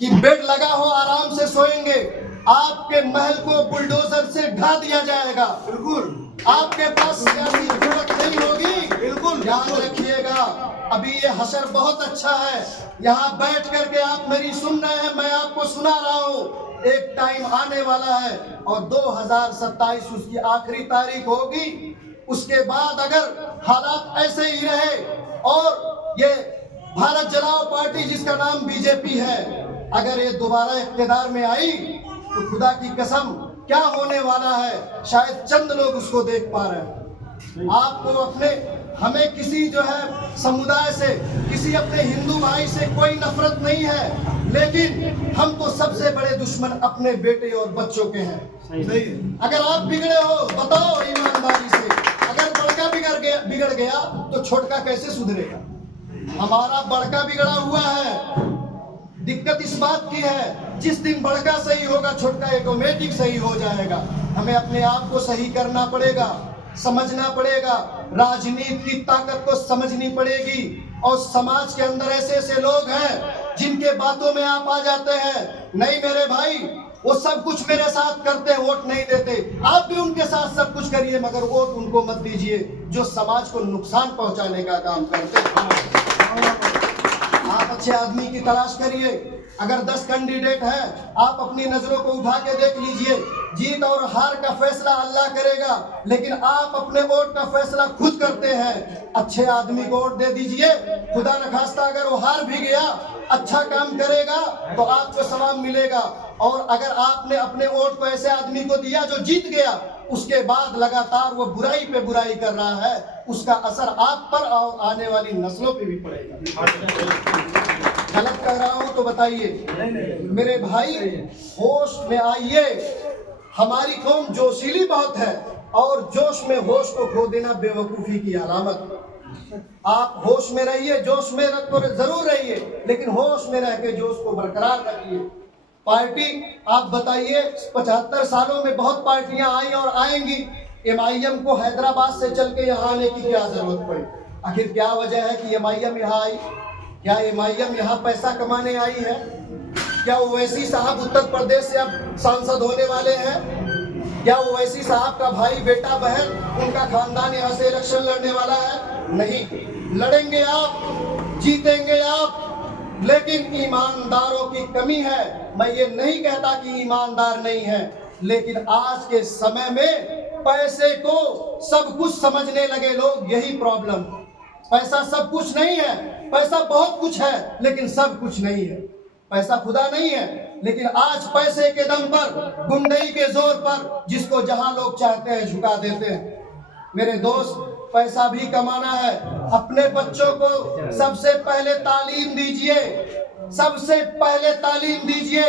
कि बेड लगा हो आराम से सोएंगे, आपके महल को बुलडोजर से ढा दिया जाएगा। बिल्कुल आपके पास सियासी जरूरत नहीं होगी। बिल्कुल याद रखिएगा, अभी ये हशर बहुत अच्छा है, यहाँ बैठ करके आप मेरी सुन रहे हैं, मैं आपको सुना रहा हूँ। एक टाइम आने वाला है और 2027 उसकी आखिरी तारीख होगी। उसके बाद अगर हालात ऐसे ही रहे और ये भारत जनता पार्टी जिसका नाम बीजेपी है, अगर ये दोबारा इख्तियार में आई तो खुदा की कसम क्या होने वाला है शायद चंद लोग उसको देख पा रहे हैं। आपको अपने हमें किसी जो है समुदाय से, किसी अपने हिंदू भाई से कोई नफरत नहीं है, लेकिन हम तो सबसे बड़े दुश्मन अपने बेटे और बच्चों के हैं। सही है। अगर आप बिगड़े हो बताओ ईमानदारी से, अगर बड़का बिगड़ गया तो छोटका कैसे सुधरेगा? हमारा बड़का बिगड़ा हुआ है। दिक्कत इस बात की है, जिस दिन बड़का सही होगा छोटका ऑटोमेटिक सही हो जाएगा। हमें अपने आप को सही करना पड़ेगा, समझना पड़ेगा, राजनीति की ताकत को समझनी पड़ेगी। और समाज के अंदर ऐसे ऐसे लोग हैं जिनके बातों में आप आ जाते हैं, नहीं मेरे भाई वो सब कुछ मेरे साथ करते हैं, वोट नहीं देते। आप भी उनके साथ सब कुछ करिए मगर वोट उनको मत दीजिए जो समाज को नुकसान पहुंचाने का काम करते हैं। आप अच्छे आदमी की तलाश करिए। अगर 10 कैंडिडेट हैं, आप अपनी नजरों को उठा के देख लीजिए। जीत और हार का फैसला अल्लाह करेगा, लेकिन आप अपने वोट का फैसला खुद करते हैं। अच्छे आदमी को वोट दे दीजिए, खुदा न खास्ता अगर वो हार भी गया, अच्छा काम करेगा तो आपको सवाब मिलेगा। और अगर आपने अपने वोट को ऐसे आदमी को दिया जो जीत गया, उसके बाद लगातार वो बुराई पे बुराई कर रहा है, उसका असर आप पर और आने वाली नस्लों पे भी पड़ेगा। गलत कह रहा हूं तो बताइए मेरे भाई, होश में आइए। हमारी कौम जोशीली बहुत है और जोश में होश को खो देना बेवकूफी की अलामत। आप होश में रहिए, जोश में तो जरूर रहिए, लेकिन होश में रह के जोश को बरकरार रखिए। पार्टी आप बताइए, 75 सालों में बहुत पार्टियां आई और आएंगी। एमआईएम को हैदराबाद से चल के यहाँ आने की क्या जरूरत पड़ी? आखिर क्या वजह है कि एमआईएम यहाँ आई? क्या एमआईएम यहाँ पैसा कमाने आई है? क्या ओवैसी साहब उत्तर प्रदेश से अब सांसद होने वाले हैं? क्या ओवैसी साहब का भाई, बेटा, बहन, उनका खानदान यहाँ से इलेक्शन लड़ने वाला है? नहीं, लड़ेंगे आप, जीतेंगे आप, लेकिन ईमानदारों की कमी है। मैं ये नहीं कहता कि ईमानदार नहीं है, लेकिन आज के समय में पैसे को सब कुछ समझने लगे लोग, यही प्रॉब्लम। पैसा सब कुछ नहीं है, पैसा बहुत कुछ है लेकिन सब कुछ नहीं है। पैसा खुदा नहीं है, लेकिन आज पैसे के दम पर, गुंडई के जोर पर जिसको जहां लोग चाहते हैं झुका देते हैं। मेरे दोस्त, पैसा भी कमाना है, अपने बच्चों को सबसे पहले तालीम दीजिए, सबसे पहले तालीम दीजिए।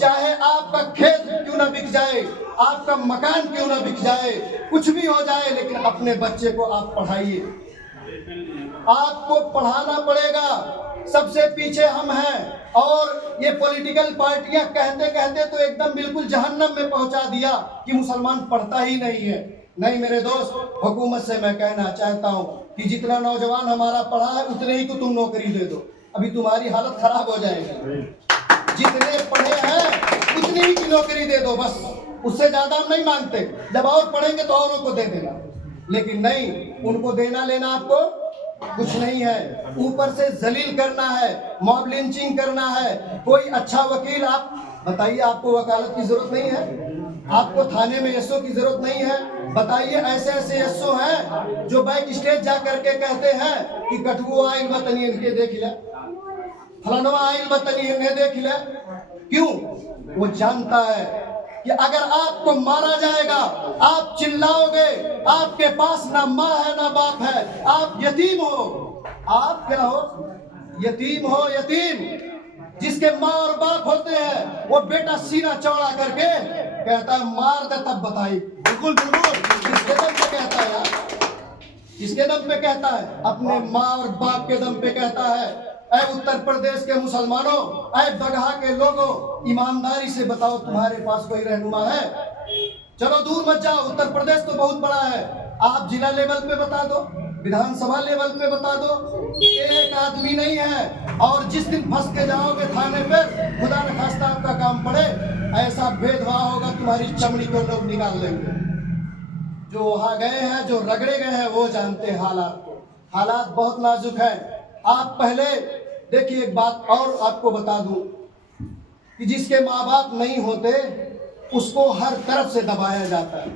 चाहे आपका खेत क्यों ना बिक जाए, आपका मकान क्यों ना बिक जाए, कुछ भी हो जाए, लेकिन अपने बच्चे को आप पढ़ाइए। आपको पढ़ाना पड़ेगा। सबसे पीछे हम हैं और ये पॉलिटिकल पार्टियां कहते कहते तो एकदम बिल्कुल जहन्नम में पहुंचा दिया कि मुसलमान पढ़ता ही नहीं है। नहीं मेरे दोस्त, हुकूमत से मैं कहना चाहता हूं कि जितना नौजवान हमारा पढ़ा है उतने ही को तुम नौकरी दे दो, अभी तुम्हारी हालत खराब हो जाएगी। जितने पढ़े हैं उतनी ही की नौकरी दे दो, बस उससे ज्यादा हम नहीं मांगते। जब और पढ़ेंगे तो औरों को दे देना, लेकिन नहीं, उनको देना लेना आपको कुछ नहीं है। ऊपर से जलील करना है, मॉब लिंचिंग करना है। कोई अच्छा वकील आप बताइए, आपको वकालत की जरूरत नहीं है? आपको थाने में एसओ की जरूरत नहीं है? बताइए, ऐसे ऐसे एसओ हैं जो बैक स्टेज जा करके कहते हैं कि कठुओ आइल बतनी इनके देख ले, फलानवा आइल बतनी इन्हें देख ले। क्यों? वो जानता है कि अगर आपको मारा जाएगा, आप चिल्लाओगे, आपके पास ना माँ है ना बाप है, आप यतीम हो। आप क्या हो? यतीम हो। यतीम जिसके माँ और बाप होते हैं, वो बेटा सीना चौड़ा करके कहता है मार दे तब बताई। बिल्कुल बिल्कुल, किसके दम पे कहता है यार? किसके दम पे कहता है? अपने माँ और बाप के दम पे कहता है। ऐ उत्तर प्रदेश के मुसलमानों, ऐ बगहा के लोगों, ईमानदारी से बताओ तुम्हारे पास कोई रहनुमा है? चलो दूर मत जाओ, उत्तर प्रदेश तो बहुत बड़ा है। आप जिला लेवल पे बता दो, विधानसभा लेवल पे बता दो, एक आदमी नहीं है। और जिस दिन फंस के जाओगे थाने पर, खुदा न तुम्हारी चमड़ी को लोग निकाल लेंगे। जो वहां गए हैं, जो रगड़े गए हैं, वो जानते हैं हालात को। हालात बहुत नाजुक है। आप पहले देखिए, एक बात और आपको बता दूं कि जिसके माँ बाप नहीं होते उसको हर तरफ से दबाया जाता है।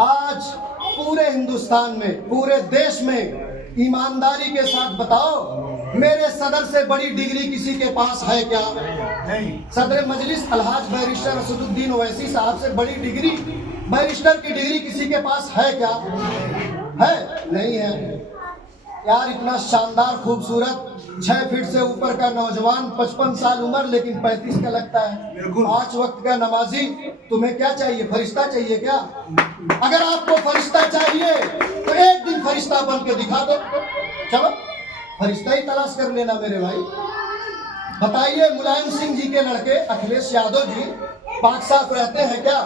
आज पूरे हिंदुस्तान में, पूरे देश में ईमानदारी के साथ बताओ, मेरे सदर से बड़ी डिग्री किसी के पास है क्या? नहीं। सदर मजलिस अलहाज बैरिस्टर असदुद्दीन ओवैसी साहब से बड़ी डिग्री, बैरिस्टर की डिग्री किसी के पास है क्या? है? नहीं है यार। इतना शानदार, खूबसूरत, 6 फीट से ऊपर का नौजवान, 55 साल उम्र, लेकिन 35 का लगता है। 5 वक्त का नमाजी। तुम्हें क्या चाहिए? फरिश्ता चाहिए क्या? अगर आपको फरिश्ता चाहिए तो एक दिन फरिश्ता बन के दिखा दो। चलो फरिश्ता ही तलाश कर लेना मेरे भाई। बताइए, मुलायम सिंह जी के लड़के अखिलेश यादव जी पाक साफ रहते हैं क्या?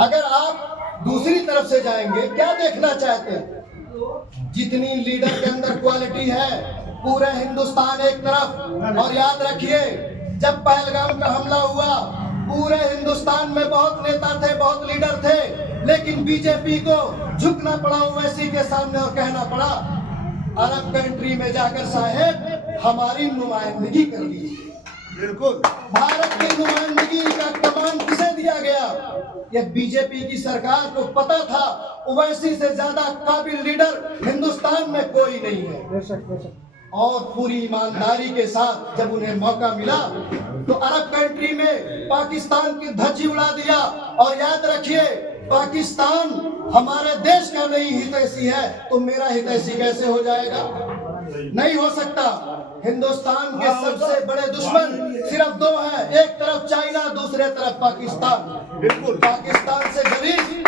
अगर आप दूसरी तरफ से जाएंगे, क्या देखना चाहते हैं? जितनी लीडर के अंदर क्वालिटी है, पूरे हिंदुस्तान एक तरफ। और याद रखिए, जब पहलगाम का हमला हुआ, पूरे हिंदुस्तान में बहुत नेता थे, बहुत लीडर थे, लेकिन बीजेपी को झुकना पड़ा ओवैसी के सामने और कहना पड़ा, अरब कंट्री में जाकर साहेब हमारी नुमाइंदगी कर दीजिए। बिल्कुल। भारत की नुमाइंदगी का कमान किसे दिया गया? ये बीजेपी की सरकार को पता था ओवैसी से ज्यादा काबिल लीडर हिंदुस्तान में कोई नहीं है। और पूरी ईमानदारी के साथ जब उन्हें मौका मिला तो अरब कंट्री में पाकिस्तान की धज्जी उड़ा दिया। और याद रखिए, पाकिस्तान हमारे देश का नहीं हितैषी है, तो मेरा हितैषी कैसे हो जाएगा? नहीं हो सकता। हिंदुस्तान के सबसे बड़े दुश्मन सिर्फ 2 हैं, एक तरफ चाइना, दूसरे तरफ पाकिस्तान। बिल्कुल। पाकिस्तान से गरीब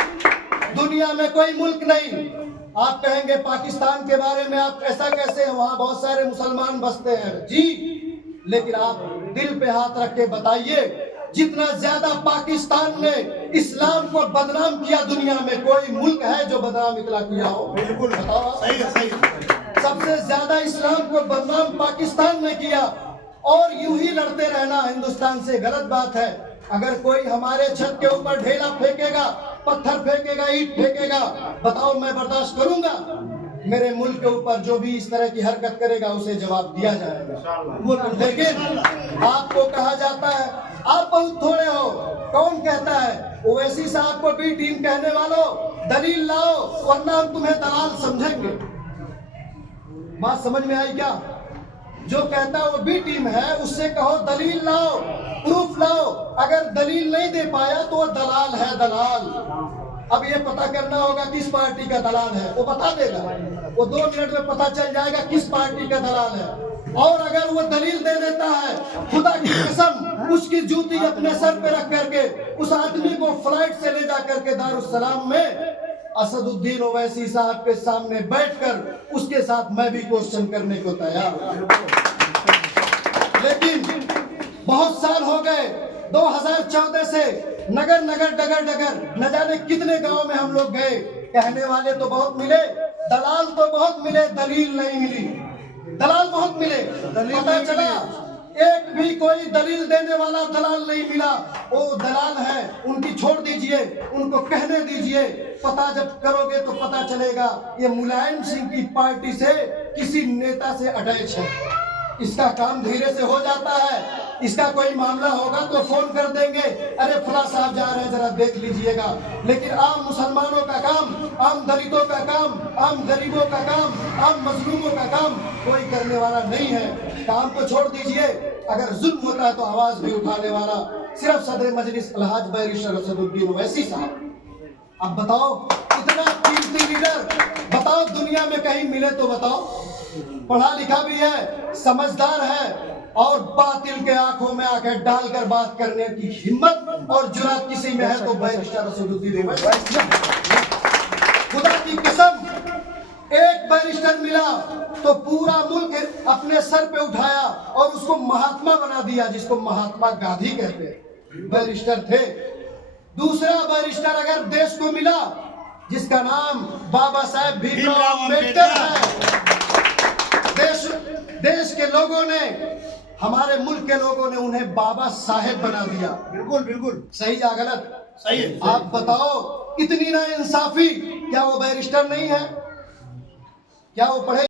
दुनिया में कोई मुल्क नहीं। आप कहेंगे पाकिस्तान के बारे में, आप ऐसा कैसे हैं, वहां बहुत सारे मुसलमान बसते हैं। जी, लेकिन आप दिल पे हाथ रख के बताइए, जितना ज्यादा पाकिस्तान ने इस्लाम को बदनाम किया, दुनिया में कोई मुल्क है जो बदनाम इतना किया हो? बिल्कुल। बताओ। सही है, सही है। सबसे ज्यादा इस्लाम को बदनाम पाकिस्तान ने किया। और यूं ही लड़ते रहना हिंदुस्तान से गलत बात है। अगर कोई हमारे छत के ऊपर ढेला फेंकेगा, पत्थर फेंकेगा, ईंट फेंकेगा, बताओ मैं बर्दाश्त करूंगा? मेरे मुल्क के ऊपर जो भी इस तरह की हरकत करेगा उसे जवाब दिया जाएगा। लेकिन आपको कहा जाता है आप बहुत थोड़े हो। कौन कहता है? ओवैसी साहब को बी टीम कहने वालों, दलील लाओ वरना हम तुम्हें दलाल समझेंगे। बात समझ में आई क्या? जो कहता है वो बी टीम है, उससे कहो दलील लाओ, प्रूफ लाओ। अगर दलील नहीं दे पाया तो वो दलाल है, दलाल। अब ये पता करना होगा किस पार्टी का दलाल है, वो बता देगा। वो 2 मिनट में पता चल जाएगा किस पार्टी का दलाल है। और अगर वो दलील दे देता है, खुदा की कसम, उसकी जूती अपने सर पे रख करके उस आदमी को फ्लाइट से ले जा करके दारुस्सलाम में असदुद्दीन ओवैसी साहब के सामने बैठकर उसके साथ मैं भी क्वेश्चन करने को तैयार हूं। लेकिन बहुत साल हो गए, 2014 से नगर नगर डगर डगर न जाने कितने गांव में हम लोग गए। कहने वाले तो बहुत मिले, दलाल तो बहुत मिले, दलील नहीं मिली। दलाल बहुत मिले, पता चला एक भी कोई दलील देने वाला दलाल नहीं मिला। वो दलाल है, उनकी छोड़ दीजिए, उनको कहने दीजिए। पता जब करोगे तो पता चलेगा ये मुलायम सिंह की पार्टी से किसी नेता से अटैच है। इसका काम धीरे से हो जाता है। इसका कोई मामला होगा तो फोन कर देंगे, अरे फला साहब जा रहे हैं, जरा देख लीजिएगा। लेकिन आम मुसलमानों का काम, आम दलितों का काम, आम गरीबों का काम, आम मजलूमों का काम कोई करने वाला नहीं है। काम को छोड़ दीजिए, अगर जुल्म होता है तो आवाज भी उठाने वाला सिर्फ सदर मजलिस अलहाज बैरिस्टर असदुद्दीन ओवैसी साहब। अब बताओ, इतना कीमती लीडर बताओ दुनिया में कहीं मिले तो बताओ। पढ़ा लिखा भी है, समझदार है, और बातिल के आंखों में आंखें डालकर बात करने की हिम्मत और जुर्रत किसी में है तो बैरिस्टर असदुद्दीन ओवैसी। खुदा की कसम, एक बैरिस्टर मिला तो पूरा मुल्क अपने सर पे उठाया और उसको महात्मा बना दिया, जिसको महात्मा गांधी कहते हैं। बैरिस्टर थे। दूसरा बैरिस्टर अगर देश को मिला जिसका नाम बाबा साहेब भीमराव अम्बेडकर है। देश के लोगों ने हमारे मुल्क के लोगों ने उन्हें बाबा साहेब बना दिया। बिल्कुल बिल्कुल सही या गलत? सही है। आप बताओ, इतनी ना इंसाफी। क्या वो बैरिस्टर नहीं है? क्या वो पढ़े